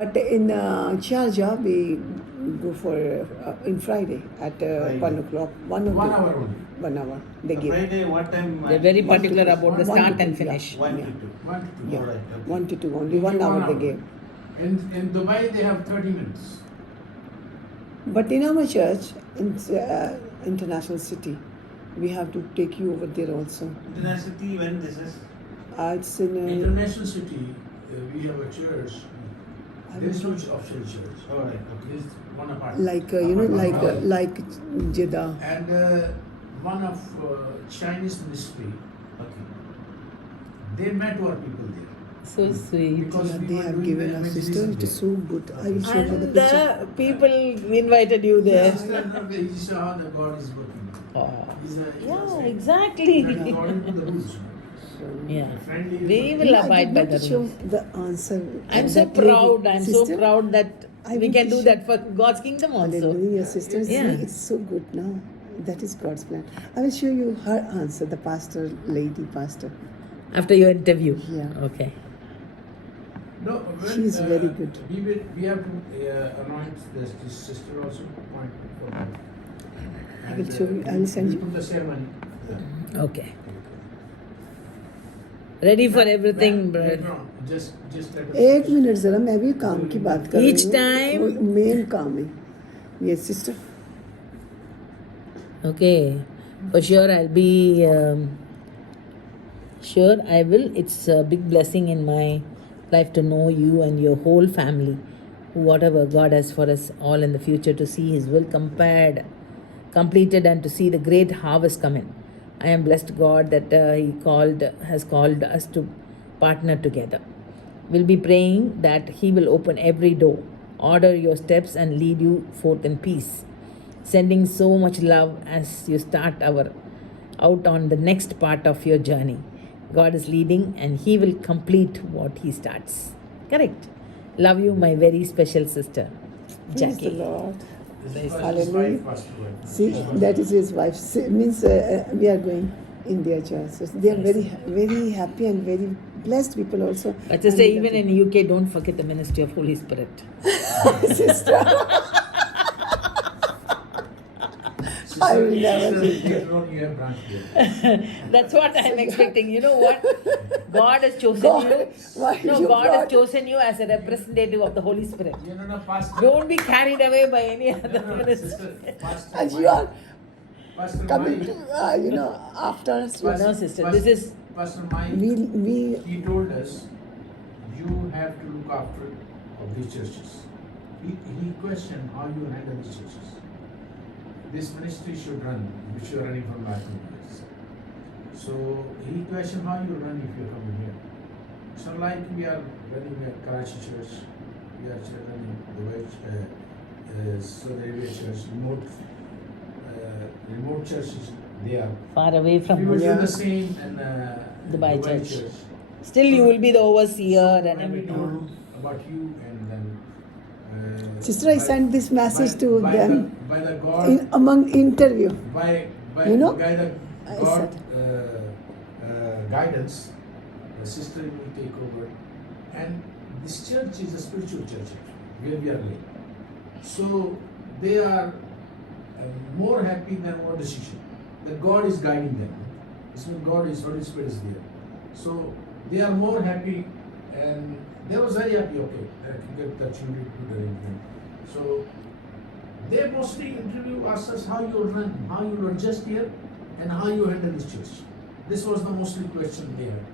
But in Sharjah, we go for in Friday at 1 o'clock. 1 hour only. 1 hour. They give. Friday, what time? They're very One to particular two. about the One start to and two, yeah. finish. 1 to Yeah. 2. 1 to 2. Yeah. Alright, okay. 1 to 2 only. 1 hour they give. In Dubai, they have 30 minutes. But in our church, in International City, we have to take you over there also. International City, when this is? It's in. International City, we have a church. There is no official church. Alright, okay. It's one apart. Like like Jeddah. And one of Chinese ministry, Okay. they met our people there. So sweet. Because we They were have doing given the us sister. evangelism It is there. so good. I will show you the And picture. the people invited you there. He saw how the God is working. Oh. Yeah, He's exactly. according to the rules. Yeah. Friendly. We will Yeah, I abide did by not the show rules. the answer. I'm of so that lady. proud. I'm so Sister, proud that I we want can to do show- that for God's kingdom also. Hallelujah, sisters. Yeah. See, it's so good now. That is God's plan. I will show you her answer, the pastor, lady pastor. After your interview. Yeah. Okay. No, when, She is very good. We have to anoint this sister also. Point for her. I will show you. I will send we you. put the ceremony. Okay. Ready for everything, Later brother. on, just let us. एक minute जरा मैं भी काम की बात कर रही Each time- main काम है ये sister Okay. For sure, I'll be. Sure, I will. It's a big blessing in my life to know you and your whole family. Whatever God has for us all in the future, to see His will completed, and to see the great harvest come in. I am blessed God that He has called us to partner together. We'll be praying that He will open every door, order your steps, and lead you forth in peace. Sending so much love as you start out on the next part of your journey. God is leading, and He will complete what He starts. Correct. Love you, my very special sister, Praise the Jackie. Lord. This was Hallelujah. his wife, Pastor White. See, that is his wife. Means we are going in their church. So they are very happy and very blessed people also. But sister, even in UK, don't forget the ministry of Holy Spirit. sister, I will never Sister, later on you have branch there. That's what I'm expecting. You know what? God has chosen God, you. why No, you God has brought- chosen you as a representative of the Holy Spirit. You know, Pastor. Don't be carried away by any other ministry. Sister, Pastor and Mike- you are Pastor coming Mike- to after us. No, sister, this is- Pastor Mike. We He told us, you have to look after of these churches. He questioned how you handle these churches. This ministry should run, which you are running from last 2 years. So he questioned how you run if you are coming here. So like we are running a Karachi church, we are running the Saudi Arabia church, remote churches, they are. Far away We from will do Yeah. the same in Dubai church. Still, you will be the overseer and When we everything. told about you and then. sister, I sent this message to by them by the God, among interview. by You know, by the I God said- guidance, the sister will take over, and this church is a spiritual church where we are living. So they are more happy than our decision. That God is guiding them. This means God is Holy Spirit is there. So they are more happy, and they were very happy. Okay, I can get the children to the arrangement. So they mostly interview us how you run, how you adjust here, and how you handle this church. This was the mostly question they had.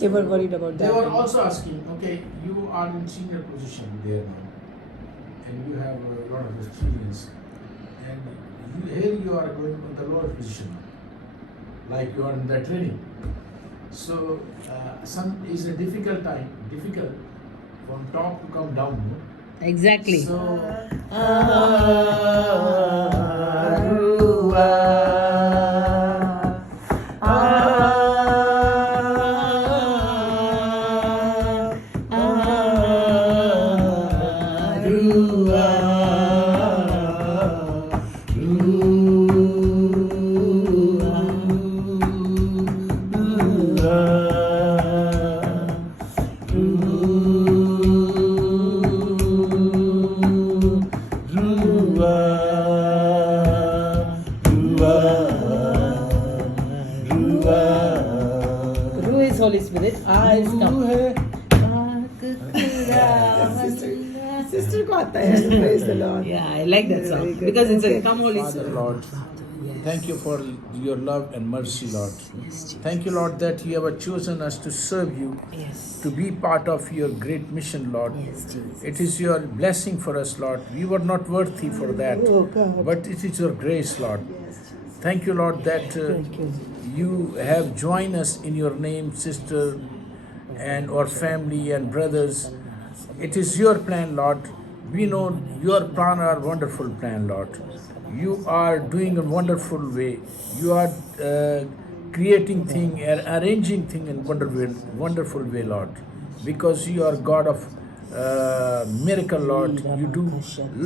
They were worried about They that. were also asking, okay, you are in senior position there now, and you have a lot of experience, and here you are going on the lower position now, like you are in the training. So some is a difficult from top to come down. No? Exactly. So Sister को आता है. Praise the Lord. Yeah, I like that Very song good. because it's Okay. a Come Holy Father, Spirit. Lord, thank you for your love and mercy, Lord. Thank you, Lord, that you have chosen us to serve you, Yes. to be part of your great mission, Lord. Yes, Jesus. It is your blessing for us, Lord. We were not worthy for that, Oh, God. but it is your grace, Lord. Yes, Jesus. Thank you, Lord, that Thank you. you have joined us in your name, sister, and our family and brothers. It is your plan, Lord. We know your plan are wonderful plan, Lord. You are doing a wonderful way. You are creating thing and arranging thing in wonderful way, Lord. Because you are God of miracle, Lord. You do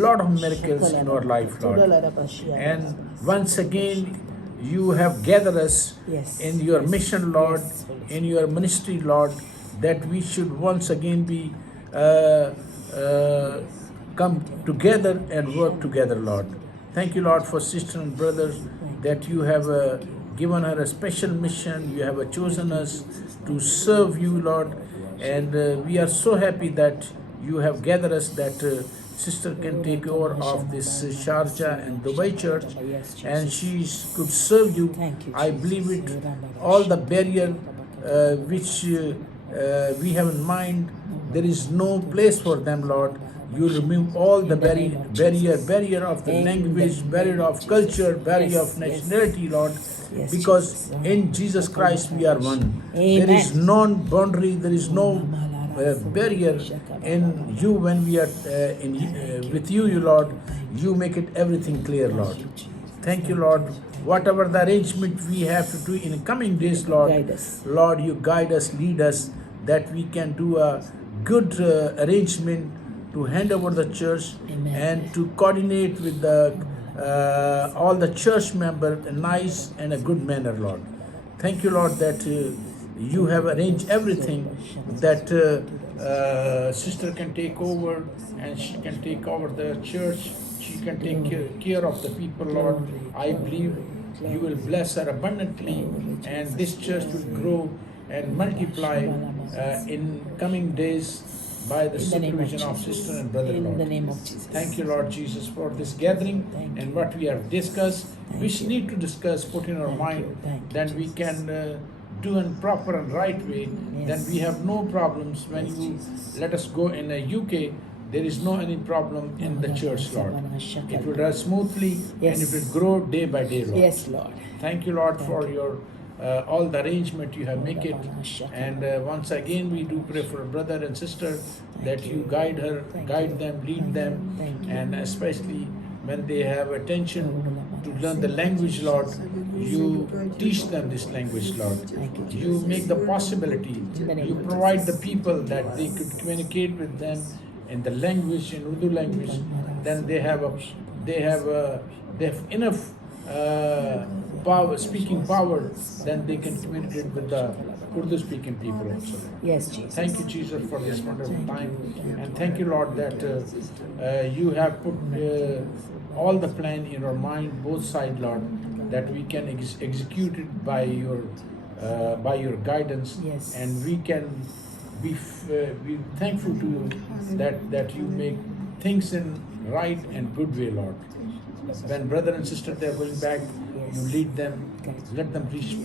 lot of miracles in our life, Lord. And once again, you have gathered us Yes, in your yes, mission, Lord, yes, Holy in your ministry, Lord, that we should once again be come together and work together, Lord. Thank you, Lord, for sisters and brothers that you have given her a special mission. You have chosen us to serve you, Lord, and we are so happy that you have gathered us that sister can take over of this Sharjah and Dubai church, and she could serve you. Thank you, I Jesus. believe it. All the barrier which we have in mind, there is no place for them, Lord. You remove all the barrier of the language, barrier of culture, barrier of nationality, Lord. Yes, Because in Jesus Christ we are one. Amen. There is no boundary, there is no barrier in you when we are with you, Lord. You make it everything clear, Lord. Thank you, Lord. Whatever the arrangement we have to do in the coming days, Lord, Guide us. Lord, you guide us, lead us, that we can do a good arrangement to hand over the church Amen. and to coordinate with the all the church members in a nice and a good manner, Lord. Thank you, Lord, that you have arranged everything that sister can take over, and she can take over the church. She can take care of the people, Lord. I believe you will bless her abundantly, and this church will grow and multiply in coming days by the In the name of supervision of Jesus. sister and brother, In Lord. the name of Jesus. Thank you, Lord Jesus, for this gathering Thank and what we have discussed. Thank Which you. need to discuss, put in our Thank mind, you. Thank you, then we Jesus. can do in proper and right way. Then we have no problems when Yes, you Jesus. let us go in a UK. There is no any problem in the church, Lord. It will run smoothly Yes. and it will grow day by day, Lord. Yes, Lord. Thank you, Lord, for your all the arrangement you have make it. And once again, we do pray for a brother and sister that you guide her, guide them, lead them, and especially when they have attention to learn the language, Lord, you teach them this language, Lord. You make the possibility. You provide the people that they could communicate with them in the language, in Urdu language. Then they have enough power, speaking power, then they can communicate with the Urdu speaking people also. Yes, Jesus. Thank you, Jesus, for this wonderful time. And thank you, Lord, that you have put all the plan in our mind, both sides, Lord, that we can execute it by your guidance. Yes. And we can be thankful to you that you make things in right and good way, Lord. When brother and sister they are going back, you lead them, let them reach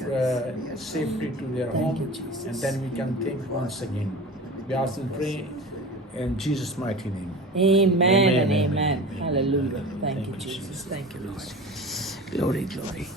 safely to their home, you, Jesus. and then we can think once again. We ask and pray in Jesus' mighty name. Amen, and Amen, amen. amen. Hallelujah. Thank Thank you, you, Jesus. Jesus. Thank you, Lord. Glory, glory.